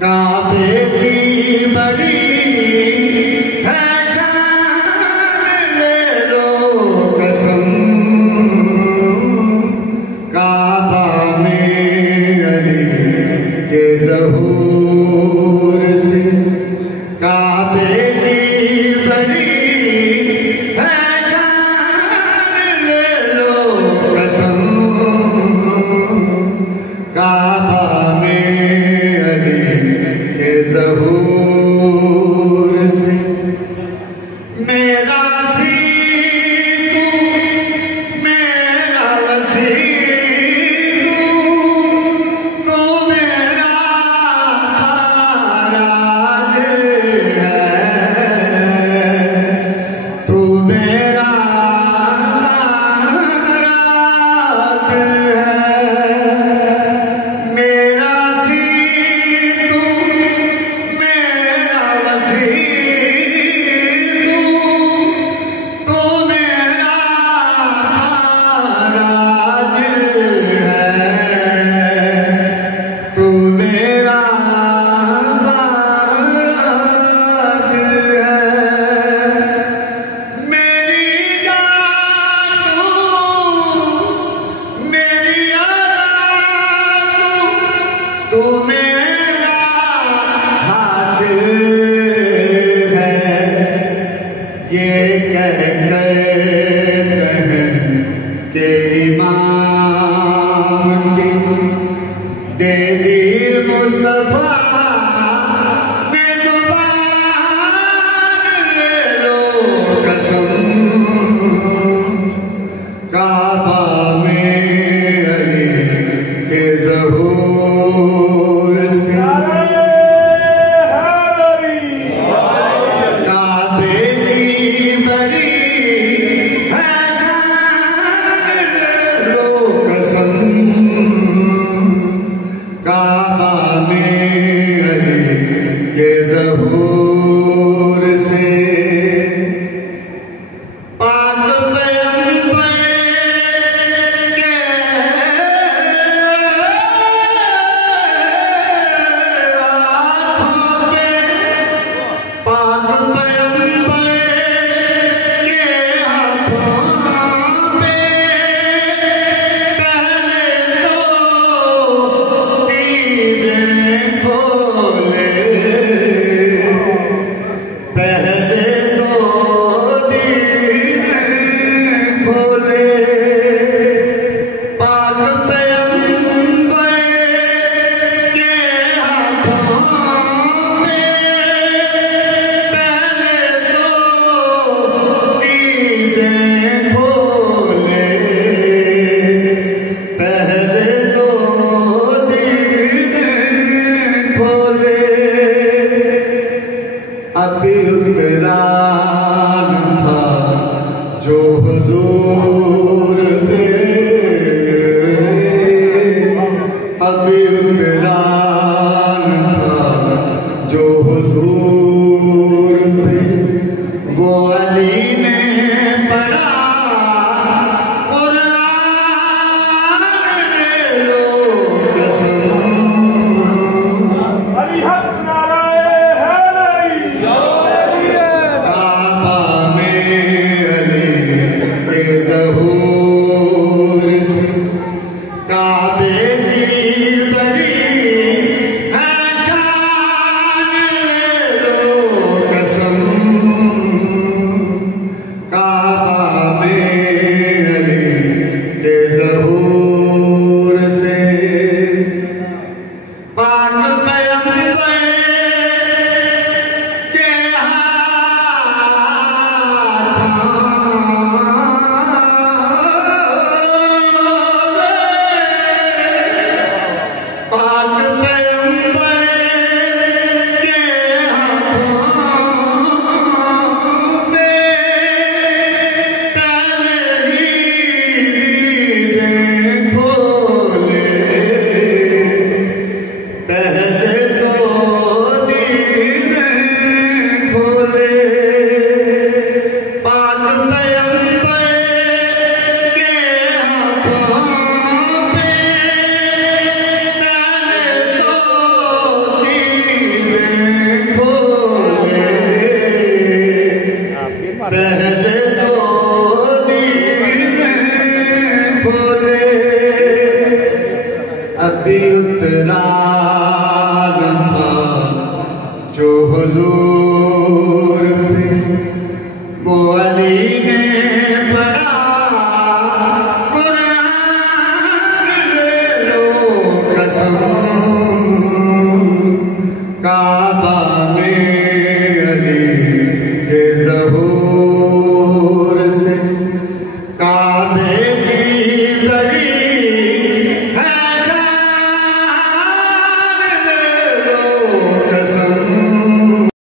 काबे की बड़ी है शान, ले लो कसम। काबा में अली के ज़हूर से, काबे की बड़ी है शान, ले लो कसम। काबा में अली के ज़हूर से, मेरा सी तू, मेरा वसी तू, तू मेरा राज है, तू मेरा राज है। मेरा सी तू, मेरा वसी तू, तू मेरा राज है, तू मेरा राज है। मेरी जान तू, मेरी आज़ाद तू, तू मेरा हासिल है। ये कह के इमाम की दे दी मुस्तफा ने जुबान, ले लो कसम। काबा में अली के ज़हूर से, काबे की बड़ी है शान, ले लो कसम। काबा में अली के ज़हूर से, पाक पैगंबर के हाथों पे, पाक पैगंबर के हाथों पे, पहले तो दीदें खोले, पहले तो दीदें खोले। पाक पैगंबर के हाथों पे, पहले तो दीदें खोले, पहले तो दीदें खोले। अभी उतरा न था जो हुजूर पे, अभी उतरा न था जो हुजूर पे, वो अली ने पढ़ा कुरान, ले लो कसम। काबा में अली के ज़हूर से, काबे की बड़ी है शान, ले कभी उतरा न था जो हुजूर